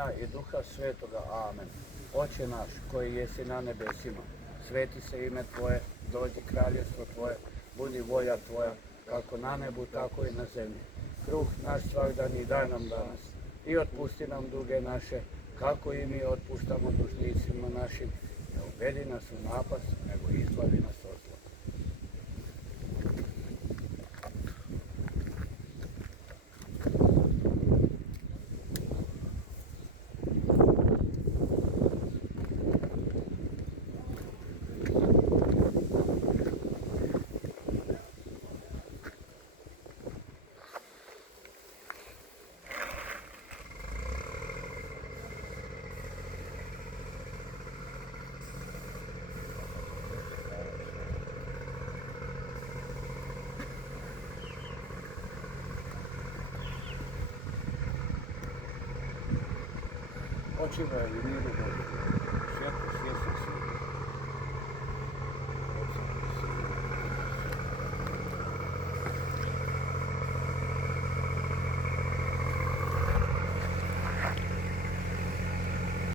Sina i Duha Svetoga. Amen. Oče naš, koji jesi na nebesima, sveti se ime Tvoje, dođi kraljevstvo Tvoje, budi volja Tvoja, kako na nebu, tako i na zemlji. Kruh naš svakdanji daj nam danas i otpusti nam duge naše, kako i mi otpuštamo dužnicima našim. Ne uvedi nas u napast, nego izbavi nas od zla. Oči moji, miru Božji.